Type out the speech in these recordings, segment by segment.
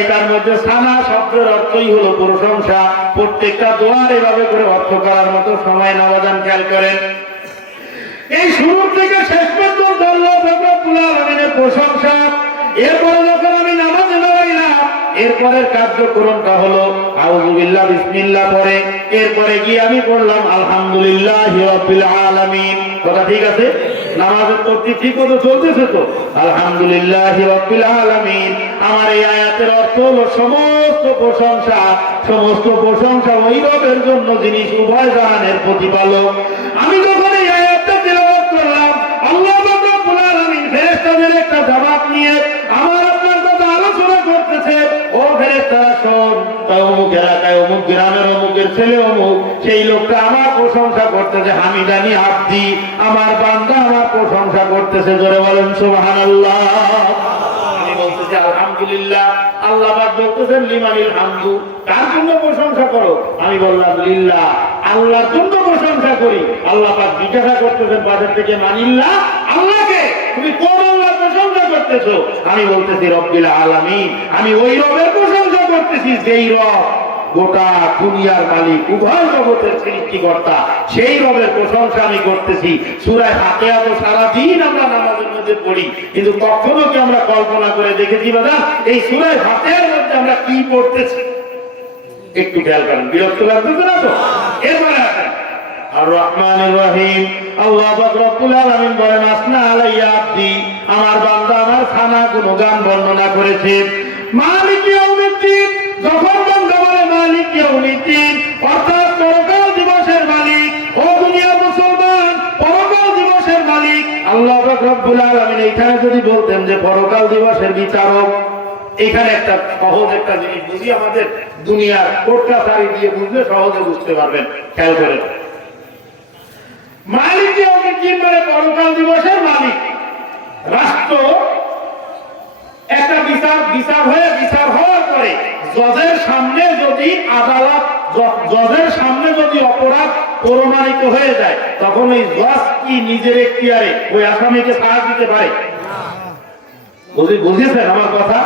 এটার মধ্যে সানা শব্দের অর্থই হলো প্রশংসা। প্রত্যেকটা দোয়ার এভাবে করে অর্থ করার মতো সময় নামাজান খেয়াল করেন। এই শুরু থেকে শেষ পর্যন্ত আল্লাহ রাব্বুল আলামিনের প্রশংসা। এরপরে যখন আমি নামাজে দাঁড়াইলাম, এরপরের কার্যক্রমটা হলো আউযু বিল্লাহ বিসমিল্লাহ পরে এরপরে গিয়ে আমি পড়লাম আলহামদুলিল্লাহি রাব্বিল আলামিন। কথা ঠিক আছে? নামাজের তরতিব ঠিক মতো চলতেছে তো? আলহামদুলিল্লাহি রাব্বিল আলামিন। আমার এই আয়াতের অর্থ হলো সমস্ত প্রশংসা ওই রবের জন্য যিনি উভয় জাহানের প্রতিপালক। আমি যখন এই আয়াতটা তিলাওয়াত করলাম, আল্লাহ রাব্বুল আলামিন ফেরেশতাদের একটা জবাব নিয়ে আমার আপনার কথা আলোচনা করতেছে। ও ফেরেশতারা শোন, অমুক এলাকায় অমুক গ্রামের অমুকের ছেলে অমুক, সেই লোকটা আমার প্রশংসা করতেছে। হামিদানি আব্দি, আমার বান্দা আমার প্রশংসা করতেছে। জোরে বলেন সুবহানাল্লাহ। আমি বলতেছি আলহামদুলিল্লাহ। আল্লাহ পাক বলতেছেন লিমানিল হামদু, কার জন্য প্রশংসা করো? আমি বললাম লিল্লাহ, আল্লাহর জন্য প্রশংসা করি। আল্লাহ পাক জিজ্ঞাসা করতেছেন বাজার থেকে, মানিল্লাহ, আল্লাহকে তুমি কোন আল্লাহর প্রশংসা করতেছো? আমি বলতেছি রব্বিল আলামিন, আমি ওই রবের প্রশংসা করতেছি যেই রব গোটা দুনিয়ার মালিক, উভয় জগতের সৃষ্টিকর্তা, সেই রবের প্রশংসা আমি করতেছি। সূরা ফাতিহা তো সারাদিন আমরা নামাজের মধ্যে পড়ি, কিন্তু কখনো কি আমরা কল্পনা করে দেখেছি বাবা এই সূরা ফাতিহার মধ্যে আমরা কি পড়তেছি? একটু খেয়াল করেন, বিরক্ত লাগতেছে না তো? এরপরে আসেন আর রহমানির রহিম। আল্লাহ পাক রব্বুল আলামিন বলেন আসনা আলাইয়া আব্দি, আমার বান্দা আমার খানা গুণগান বর্ণনা করেছে। মালিক ইয়াউমিদ্দিন, যখন বান্দা বলে মালিক ইয়াউমিদ্দিন অর্থাৎ পরকাল দিবসের মালিক, ও দুনিয়ার মুসলমান পরকাল দিবসের মালিক আল্লাহ পাক রব্বুল আলামিন। এইখানে যদি বলতেন যে পরকাল দিবসের বিচারক, এখানে একটা সহজ একটা জিনিস বুঝি, আমাদের দুনিয়ার কোটটা সারি দিয়ে বুঝলে সহজে বুঝতে পারবেন। খেয়াল করেন, মালিক ইয়াউমিদ্দিন মানে পরকাল দিবসের মালিক। রাষ্ট্র একটা বিচার হওয়ার পরে জজের সামনে যদি জজের সামনে যদি অপরাধ প্রমাণিত হয়ে যায়, তখন ওই জজ কি নিজের এখতিয়ারে ওই আসামিকে সাহায্য দিতে পারে? বুঝেছেন আমার কথা?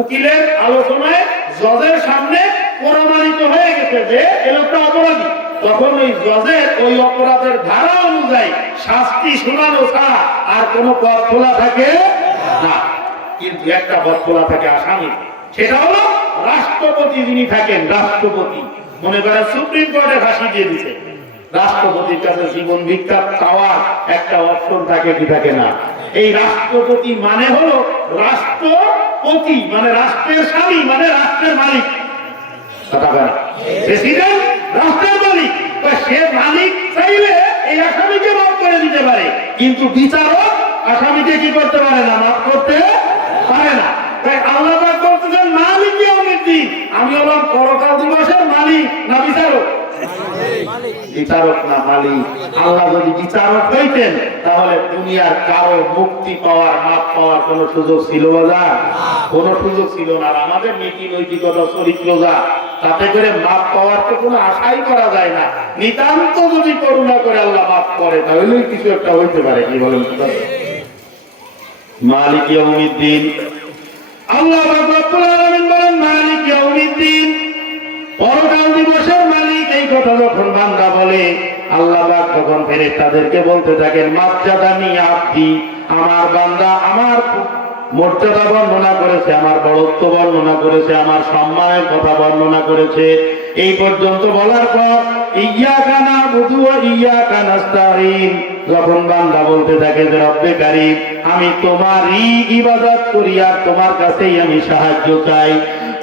উকিলের আলোচনায় জজের সামনে প্রমাণিত হয়ে গেছে যে এ লোকটা অপরাধী, তখন ওই জজের ওই অপরাধের ধারা অনুযায়ী শাস্তি শোনানো ছাড়া আর কোনো পথ খোলা থাকে না। কিন্তু একটা পথ খোলা থাকে আসামি, সেটা হলো রাষ্ট্রপতি যিনি থাকেন। রাষ্ট্রপতি মনে করেন সুপ্রিম কোর্টে ফাঁসি দিয়ে দিচ্ছে, রাষ্ট্রপতির কাছে জীবন ভিক্ষা চাওয়ার একটা অপশন থাকে কি থাকে না? এই রাষ্ট্রপতি মানে হলো রাষ্ট্রপতি মানে রাষ্ট্রের স্বামী মানে রাষ্ট্রের মালিক। প্রেসিডেন্ট রাষ্ট্রের মালিক, সে মালিক চাইলে এই আসামিকে মাফ করে দিতে পারে, কিন্তু বিচারক আসামিকে কি করতে পারে না? মাফ করতে পারে না। তাই আল্লাহ পাক বলতেছেন মালিক ইয়াউমিদ্দিন, আমি হলাম পরকাল দিবসের মালিক না বিচারক? বিচারক না মালিক। আল্লাহ যদি বিচারক হইতেন তাহলে দুনিয়ার কারো মুক্তি পাওয়ার মাপ পাওয়ার কোন সুযোগ ছিল না? কোন সুযোগ ছিল না। আমাদের নীতি নৈতিকতা চরিত্র যা, তাতে করে মাপ পাওয়ার তো কোনো আশাই করা যায় না। নিতান্ত যদি করুণা করে আল্লাহ মাফ করে তাহলে কিছু একটা হইতে পারে। কি বলেন? মালিক ইয়াউমিদ্দিন, আল্লাহ রাব্বুল আলামিন বলেন মালিক ইয়াউমিদ্দিন, পরকাল দিবসের মালিক। এই কথা যখন বান্দা বলে, আল্লাহ পাক তখন ফেরেশতাদেরকে বলতে থাকেন মাজ্জাদানি আব্দি, আমার বান্দা আমার মর্যাদা বর্ণনা করেছে, আমার বড়ত্ব বর্ণনা করেছে, আমার সম্মানের কথা বর্ণনা করেছে। এই পর্যন্ত বলার পর ইয়্যাকা না'বুদু ওয়া ইয়্যাকা নাস্তাঈন, যখন বান্দা বলতে থাকে যে রব্বে কারীম, আমি তোমারই ইবাদত করি আর তোমার কাছেই আমি সাহায্য চাই,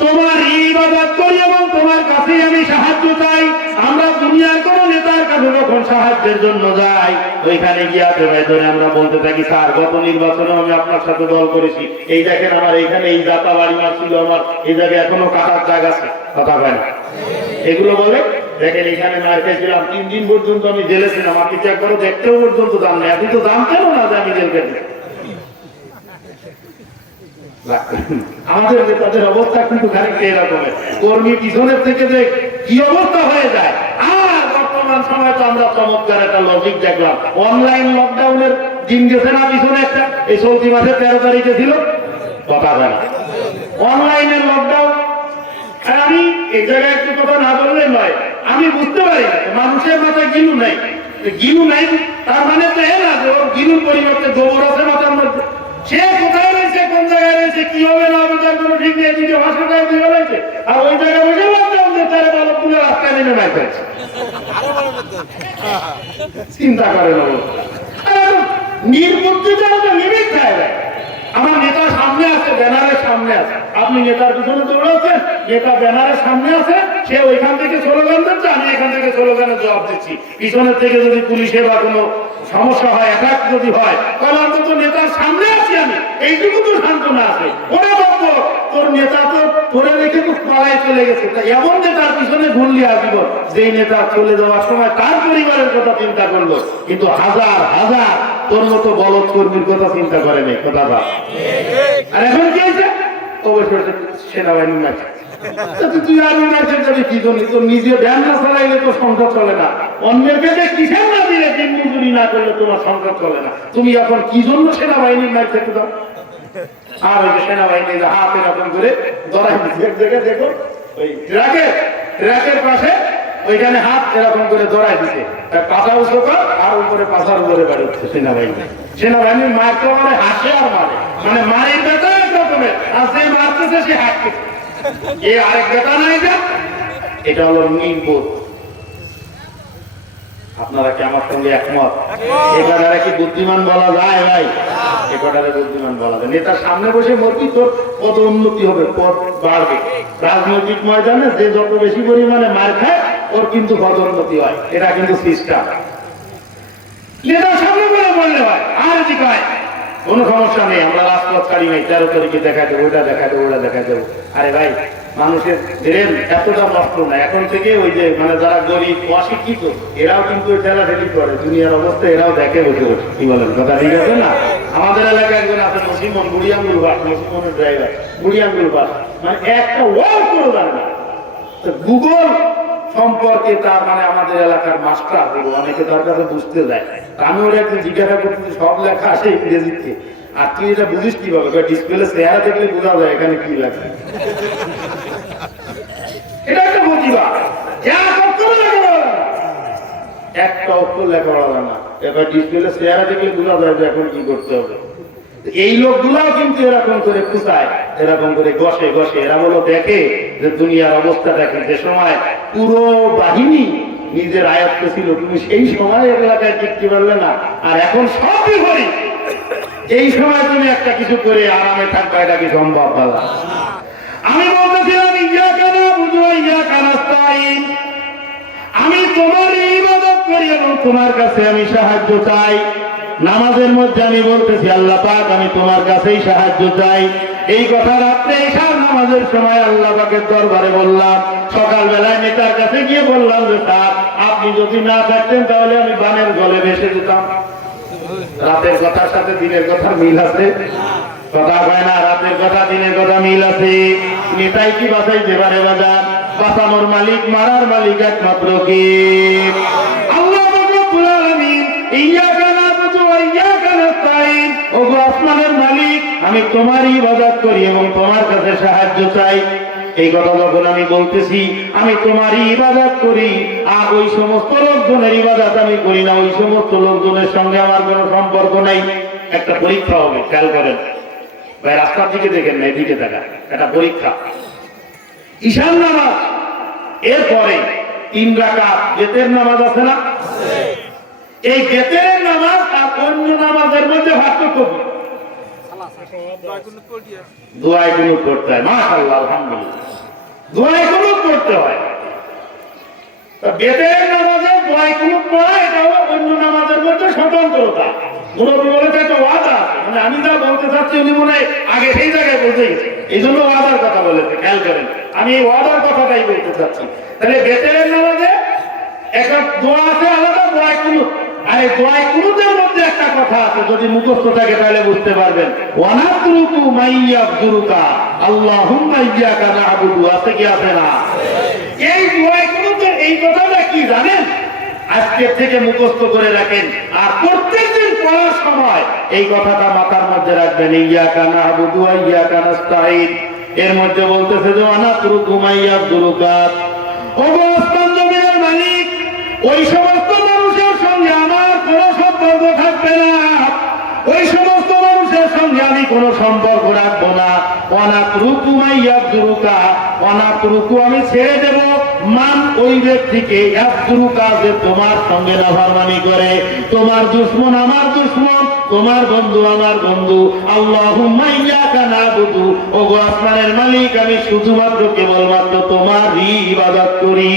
তোমার ইবাদত করি এবং তোমার কাছেই আমি সাহায্য চাই। আমরা দুনিয়ার কোন নেতার কাছে যখন সাহায্যের জন্য যাই, ওইখানে গিয়াতে ধরে আমরা বলতে থাকি স্যার গত নির্বাচনে আমি আপনার সাথে দল করেছি, এই দেখেন আমার এইখানে এই জাতা বাড়ি মারছিল, আমার এই জায়গায় এখনো কাটার জায়গা আছে। কথা হয় না এগুলো বলে? দেখেন এখানে মার খেয়েছিলাম, 3 দিন পর্যন্ত আমি জেলে ছিলাম, আপনি তো একবারও দেখতেও পর্যন্ত জান না, আপনি তো জানতেন না যে আমি জেল খেয়েছি। আমাদের নেতাদের অবস্থা কিন্তু খানিকটা এরকমের, কর্মী পিছনের থেকে যে কি অবস্থা হয়ে যায়। আর বর্তমান সময় তো আমরা চমৎকার একটা লজিক দেখলাম, অনলাইন লকডাউনের দিন গেছে না পিছনে একটা, এই চলতি মাসের 13 তারিখে ছিল। কথা হয় না? অনলাইনে লকডাউন। আর আমি এই জায়গায় একটু কথা না বললে নয়, আমি বুঝতে পারি না মানুষের মাথায় গিলু নাই। গিলু নাই তার মানে তো এ না যে ওর গিলুর পরিবর্তে গোবর আছে মাথার মধ্যে। সে কোথায় রয়েছে, কোন জায়গায় রয়েছে, কি হবে না হবে তার কোনো ঠিক নেই। এদিকে হসপিটাল দিয়ে রয়েছে, আর ওই জায়গায় বসে লকডাউন দিয়ে তারা বালক তুলে রাস্তায় নেমে মাইক আছে। চিন্তা করেন নির্বুদ্ধিতা লিমিট খায়। আমার নেতা সামনে আছে, ব্যানারের সামনে আছে, আপনি নেতার পিছনে দৌড়াচ্ছেন, নেতা ব্যানারের সামনে আছে, সে ওইখান থেকে স্লোগান দিচ্ছে, আমি এখান থেকে স্লোগানের জবাব দিচ্ছি। পিছনের থেকে যদি পুলিশে বা কোনো সমস্যা হয়, অ্যাটাক যদি হয়, তাহলে অন্তত নেতার সামনে আছি আমি, এইটুকু তো সান্ত্বনা আছে। ওরা ভাববো তোর নেতা তো ধরে রেখে তো পালায় চলে গেছে, তা এমন নেতার পিছনে ঘুরলি আসব যেই নেতা চলে যাওয়ার সময় তার পরিবারের কথা চিন্তা করলো, কিন্তু হাজার হাজার তোর মতো বলদ কর্মীর কথা চিন্তা করে নেই। কথা ভাব। আর এখন কি হয়েছে? অবশ্যই সেনাবাহিনী মারছে। তুই আর্মি মারছেন যাবি কি জন্য? তোর নিজে ব্যান না চালাইলে তো সংসার চলে না। অন্যের পেটে কিসের না দিলে দিন মজুরি না করলে তোমার সংসার চলে না। তুমি এখন কি জন্য সেনাবাহিনীর মারছে তো? আর ওই যে সেনাবাহিনী হাত এরকম করে ধরাই দিচ্ছে, দেখো ওই ট্রাকের পাশে ওইখানে হাত এরকম করে ধরাই দিচ্ছে, পাশা উঁচু কর আর উপরে পাশার উপরে বাড়ি হচ্ছে সেনাবাহিনী। সেনাবাহিনীর মার তো মানে হাসে আর মারে, মানে মারির বেতা এক রকমের, আর যে মারতেছে সে হাঁটছে। এ আরেক বেতা নাই যা, এটা হলো নির্বোধ। আপনারা কি আমার সঙ্গে একমত? এটারে কি বুদ্ধিমান বলা যায় ভাই? এটারে বুদ্ধিমান বলা যায়। নেতার সামনে বসে মরবি, তোর কত উন্নতি হবে, পদ বাড়বে। রাজনৈতিক ময়দানে যে যত বেশি পরিমাণে মার খায় ওর কিন্তু পদোন্নতি হয়, এটা কিন্তু সিস্টেম। নেতার সামনে বলে বললে হয়, আর এদিকে হয় কোনো সমস্যা নেই, আমরা রাজপথ ছাড়ি নাই, 13 তারিখে দেখা দেবো, ওটা দেখা দেবো, ওটা দেখা দেবো। আরে ভাই, মানুষের ব্রেন এতটা নষ্ট না এখন থেকে। ওই যে মানে যারা গরিব অশিক্ষিত এরাও কিন্তু ঠেলাঠেলি করে, দুনিয়ার অবস্থা এরাও দেখে বসে বসে। কি বলেন? কথা ঠিক আছে না? আমাদের এলাকায় একজন আছে নসিমন, বুড়িয়াঙ্গুল বাস, নসিমনের ড্রাইভার, বুড়িয়াঙ্গুল বাস, মানে একটা ওয়ার্ড করে জানে না। গুগল সম্পর্কে তার মানে আমাদের এলাকার মাস্টার হলো, অনেকে তার কাছে বুঝতে যায়। আমি ওরা একদিন জিজ্ঞাসা করতে, সব লেখা আসে ইংরেজিতে, আর তুই এটা বুঝিস কিভাবে? ডিসপ্লে চেহারা দেখলে বোঝা যায় এখানে কি লাগে। এটা একটা প্রতিভা, একটা অক্ষর লেখাপড়া যায় না, এবার ডিসপ্লে চেহারা দেখলে বোঝা যায় যে এখন কি করতে হবে। এই লোকগুলাও কিন্তু এরকম করে খুঁচায়, এরকম করে গসে গসে, এরা বলো দেখে যে দুনিয়ার অবস্থা দেখে। যে সময় পুরো বাহিনী নিজের আয়ত্ত ছিল, তুমি সেই সময় এলাকায় টিকতে পারলে না, আর এখন সবই করি। এই সময় তুমি একটা কিছু করে আরামে থাকবা, এটা কি সম্ভব? দাদা আমি বলতেছিলাম ইয়াকা নাবুদু ওয়া ইয়াকা নাস্তাঈন, আমি তোমার ইবাদত করি এবং তোমার কাছে আমি সাহায্য চাই। নামাজের মধ্যে আমি বলতেছি আল্লাহ পাক আমি তোমার কাছেই সাহায্য চাই। এই কথা রাত্রে ঈশার নামাজের সময় আল্লাহ পাকের দরবারে বললাম। সকালবেলায় নেতার কাছে গিয়ে বললাম যে স্যার, আপনি যদি না থাকতেন তাহলে আমি বানের জলে ভেসে যেতাম। রাতের কথার সাথে দিনের কথা মিল আছে? কথা কয় না, রাতের কথা দিনের কথা মিল আছে। নেতাই কি বাঁচাইতে পারে বাজার? বাঁচানোর মালিক, মারার মালিক একমাত্র কে? আল্লাহ রাব্বুল আলামিন। ইয়াকা নাবুদু ওয়া ইয়াকা নাস্তাঈন, ওগো আসমানের মালিক, আমি তোমারই ইবাদত করি এবং তোমার কাছে সাহায্য চাই। এই কথা যখন আমি বলতেছি আমি তোমারই ইবাদত করি, আর ওই সমস্ত লোকজনের ইবাদত আমি করি না, ওই সমস্ত লোকজনের সঙ্গে আমার কোনো সম্পর্ক নাই। একটা পরীক্ষা হবে, খেয়াল করেন ভাই, রাস্তার দিকে দেখেন না, এদিকে দেখা, একটা পরীক্ষা। ঈশান নামাজ এরপরে 3 রাকাত বেতের নামাজ আছে না? এই বেতের নামাজ আর অন্য নামাজের মধ্যে পার্থক্য কি? দোয়ায় কুনুত করতে হয়। মাশাআল্লাহ, আলহামদুলিল্লাহ, দোয়ায় কুনুত করতে হয়। বেতের নামাজে দোয়ায় কুনুত পড়া, এটা হলো অন্য নামাজের মধ্যে স্বতন্ত্রতা। মুরব্বী বলেছে একটা ওয়াদা, মানে আমি যা বলতে চাচ্ছি উনি মনে হয় আগে সেই জায়গায় বলতে গেছে, এই জন্য ওয়াদার কথা বলেছে। খেয়াল করেন, আমি এই ওয়াদার কথাটাই বলতে চাচ্ছি। তাহলে বেতের নামাজে একটা দোয়া আছে আলাদা, দোয়ায় কুনুত। আর এই দোয়ায় কুনুতের মধ্যে একটা কথা আছে, যদি মুখস্থ থাকে তাহলে বুঝতে পারবেন। ওয়ানাতরুকু মাইয়াবদুরুকা আল্লাহুম্মা ইয়্যাকা না'বুদু, আছে কি আছে না? এই দোয়ায় কুনুতের এই কথাটা কি জানেন? আজকে থেকে মুখস্থ করে রাখেন, আর প্রত্যেকদিন পড়ার সময় এই কথাটা মাথার মধ্যে রাখবেন। ইয়াকা না'বুদু ওয়া ইয়াকা নাস্তাঈন, এর মধ্যে বলতেছে যে অনাতুরু ঘুমাইয়া দুরুকাত, ও আসমান জমিনের মালিক, ওই সমস্ত মানুষের সঙ্গে আমার কোনো সম্পর্ক থাকবে না, ওই সমস্ত মানুষের সঙ্গে আমি কোনো সম্পর্ক রাখবো না। অনাতুরু মাইয়া দুরুকা, অনাতুরু আমি ছেড়ে দেব মান ওই ব্যক্তিকে ইয়াবদুরুকা, যে তোমার সঙ্গে নাফরমানি করে, তোমার দুশমন আমার দুশমন, তোমার বন্ধু আমার বন্ধু। আল্লাহুম্মা ইয়্যাকা না'বুদু, ওগো আসমানের মালিক, আমি শুধুমাত্র কেবলমাত্র তোমারই ইবাদত করি।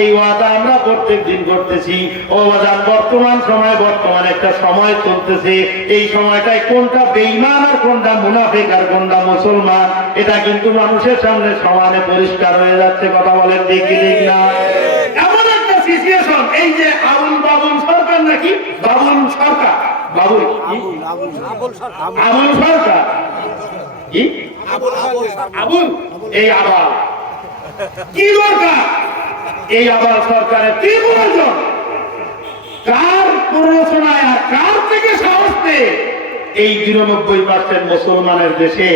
এই ওয়াদা আমরা প্রত্যেক দিন করতেছি। ও বাজার বর্তমান সময়, বর্তমান একটা সময় চলতেছে, এই সময়টায় কোনটা বেঈমান আর কোনটা মুনাফিক আর কোনটা মুসলমান, এটা কিন্তু মানুষের সামনে সমানে পরিষ্কার হয়ে যাচ্ছে। কথা বলেন ঠিক কি ঠিক না? এমন একটা সিচুয়েশন, এই যে আবুল বাবুল সরকার, নাকি বাবুল সরকার, বাবুল আবুল সরকার, কি আবুল, এই আবার কি দরকার? এই আবার সরকারের কি প্রয়োজন? কার প্ররোচনায় আর কার থেকে সাহস পেয়ে এই ৯৯% মুসলমানের দেশে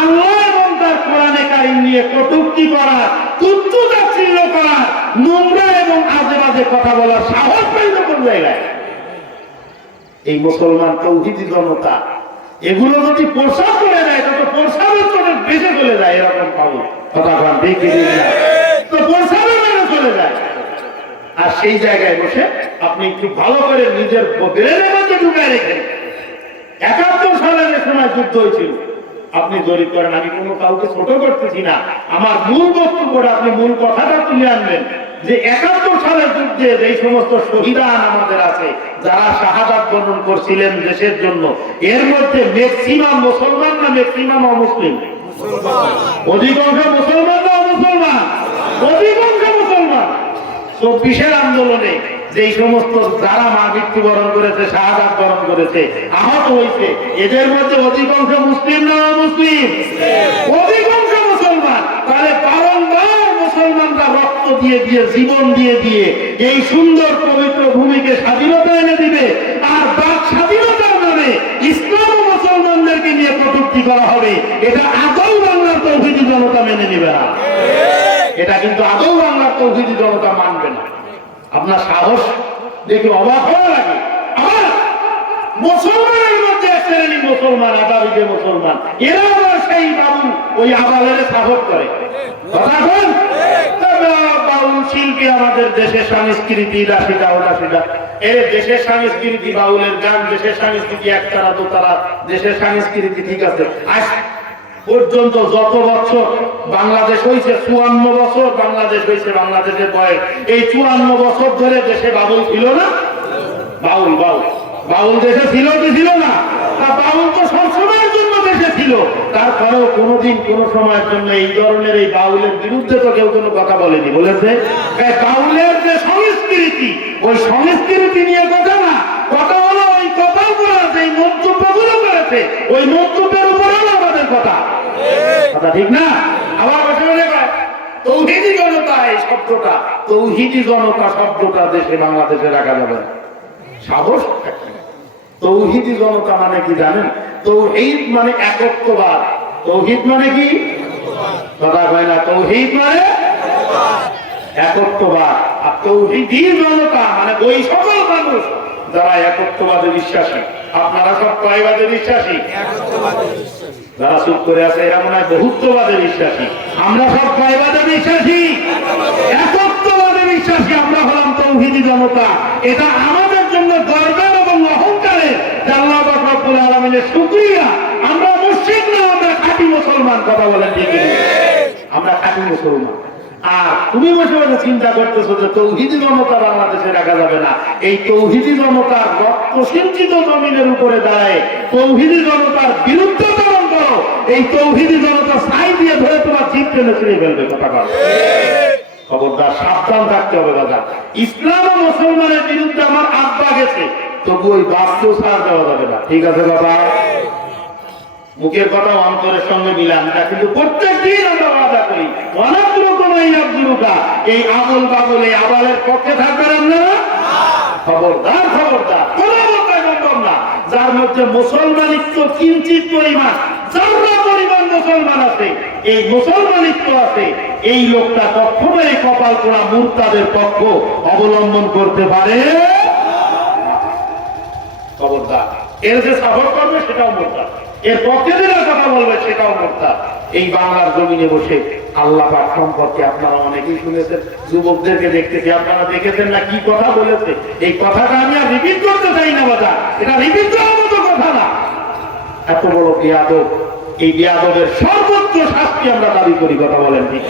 আল্লাহ এবং তার কোরআনে কারীম নিয়ে কটূক্তি করা, তুচ্ছ তাচ্ছিল্য করা, নোংরা এবং আজে বাজে কথা বলার সাহস পাইল কোন জায়গায়? এই মুসলমান তৌহিদি জনতা এগুলো যদি প্রসাদ করে দেয়, তত প্রসাদের চোখে বেঁচে চলে যায়, এরকম পাবো কথা বল দেখে না, তো প্রসাদের মেনে চলে যায়। আর সেই জায়গায় বসে আপনি একটু ভালো করে নিজের ব্রেনের মধ্যে ঢুকায় রেখেন। ৭১ সালের সময় যুদ্ধ হয়েছিল, আপনি জরিপ করেন, আমি কোনো কাউকে ছোট করতেছি না, আমার মূল বক্তব্যটা আপনি মূল কথাটা তুলে আনবেন যে ৭১ সালের যুদ্ধে এই সমস্ত শহীদান আমাদের আছে, যারা শাহাদাত বরণ করছিলেন দেশের জন্য, এর মধ্যে ম্যাক্সিমাম মুসলমান না ম্যাক্সিমাম অমুসলিম? অধিকাংশ মুসলমান না অমুসলমান? অধিকাংশ মুসলমান। ২৪-এর আন্দোলনে যে সমস্ত যারা মা মৃত্যুবরণ করেছে, শাহাদাত বরণ করেছে, আহত হয়েছে, এদের মধ্যে অধিকাংশ মুসলিম না অমুসলিম? অধিকাংশ মুসলমান। তাহলে বারংবার মুসলমানরা রক্ত দিয়ে দিয়ে, জীবন দিয়ে দিয়ে এই সুন্দর পবিত্র ভূমিকে স্বাধীনতা এনে দিবে, আর বাক স্বাধীনতার নামে ইসলাম ও মুসলমানদেরকে নিয়ে কটূক্তি করা হবে, এটা আদৌ বাংলার তৌহিদি জনতা মেনে নেবে না। এটা কিন্তু আদৌ বাংলার তৌহিদি জনতা মানবে না। আপনার সাহস দেখে অবাক হওয়া লাগে। আবার মুসলমানের মধ্যে এক শ্রেণী মুসলমান, আদাবিতে মুসলমান, এরা আবার সেই বাবুল ওই আবালের সাহস করে। কথা বল, বাউল শিল্পী আমাদের দেশের সংস্কৃতি, রাশিদা ওরাশিদা, এর দেশের সংস্কৃতি, বাউলের গান, দেশের সংস্কৃতি, একতারা দোতারা, দেশের সংস্কৃতি ঠিক আছে। আজ পর্যন্ত যত বছর বাংলাদেশ হয়েছে, ৫৪ বছর বাংলাদেশ হয়েছে, বাংলাদেশের বয়স এই ৫৪ বছর ধরে দেশে বাউল ছিল না? বাউল বাউল বাউল দেশে ছিল কি ছিল না? বাউল তো সবসময়ের জন্য দেশে ছিল, তারপরেও কোনোদিন কোনো সময়ের জন্য এই ধরনের এই বাউলের বিরুদ্ধে তো কেউ কোনো কথা বলেনি। বলেছে বাউলের যে সংস্কৃতি, ওই সংস্কৃতি নিয়ে কথা না, কথা হলো ওই কথাগুলো, যে মন্তব্যগুলো করেছে, ওই মন্তব্যের উপরেও আমাদের কথা কথা ঠিক না? আবার তৌহিদি জনতা, এই শব্দটা, তৌহিদি জনতা শব্দটা দেশে বাংলাদেশে রাখা যাবে না। সাহস, তৌহিদি জনতা মানে কি জানেন? তৌহিদ মানে একত্ববাদ। তৌহিদ মানে কি? কথা হয় না। তৌহিদ মানে একত্ববাদ, আর তৌহিদি জনতা মানে ওই সকল মানুষ যারা একত্ববাদে বিশ্বাসী। আপনারা সব কয়বাদে বিশ্বাসী? যারা চুপ করে আছে এরা মনে হয় বহুত্ববাদে বিশ্বাসী। আমরা সব কয়বাদে বিশ্বাসী? একত্ববাদে বিশ্বাসী। আমরা হলাম তৌহিদি জনতা। এটা আমাদের জন্য গর্বের এবং অহংকারের, আল্লাহ পাক রব্বুল আলামিনের শুকরিয়া। আমরা মুশরিক না, আমরা খাঁটি মুসলমান। কথা বলেন ঠিক? আমরা খাঁটি মুসলমান। আর তুমি বসে বসে চিন্তা করতেছো যে তৌহিদি জনতা বাংলাদেশে রাখা যাবে না। এই তৌহিদি জনতার রক্ত সিঞ্চিত জমিনের উপরে দাঁড়ায় তৌহিদি জনতার বিরুদ্ধে পালন করো, এই তৌহিদি জনতা ছাই দিয়ে ধরে তোমার জিভ টেনে ছিঁড়ে ফেলবে। কথা বল, খবরদার, সাবধান থাকতে হবে দাদা। ইসলাম ও মুসলমানের বিরুদ্ধে আমার আব্বা গেছে, তবু ওই বাপকেও ছাড় দেওয়া যাবে না। ঠিক আছে বাবা? মুখের কথা অন্তরের সঙ্গে মিলান না, কিন্তু প্রত্যেক দিন আমরা ওয়াদা করি অনেক রকম এই আবুল বাবুল এই আবালের পক্ষে থাকবেন না। খবরদার, খবরদার, কোনো অবস্থায় সম্ভব না। যার মধ্যে মুসলমানিত্ব কিঞ্চিত পরিমাণ, যারা পরিমাণ মুসলমান আছে, এই মুসলমানিত্ব আছে, এই লোকটা কখনোই কপাল পোড়া মুরতাদের পক্ষ অবলম্বন করতে পারে। খবরদার, এর যে সাপোর্ট করবে সেটাও মুরতাদ, এর পক্ষে যে কথা বলবে সেটাও মুরতাদ। এই বাংলার জমিনে বসে আল্লাহ পাক সম্পর্কে আপনারা অনেকেই শুনেছেন, যুবকদেরকে দেখতেছি, আপনারা দেখেছেন না কি কথা বলেছে? এই কথাটা আমি আর রিপিট করতে চাই না বাবা, এটা রিপিট করার মতো কথা না। এত বড় বিয়াদব, এই বিয়াদবের সর্বোচ্চ শাস্তি আমরা দাবি করি, কথা বলেন ঠিক?